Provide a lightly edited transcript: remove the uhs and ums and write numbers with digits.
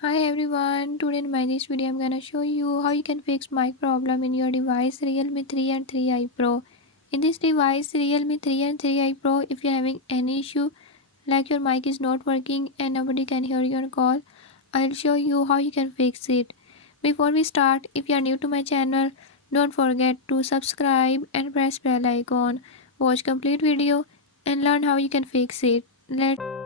Hi everyone, today in my this video I'm gonna show you how you can fix mic problem in your device Realme 3 and 3i Pro. In this device Realme 3 and 3i Pro, if you're having any issue like your mic is not working and nobody can hear your call, I'll show you how you can fix it. Before we start, if you are new to my channel, don't forget to subscribe and press bell icon. Watch complete video and learn how you can fix it. Let's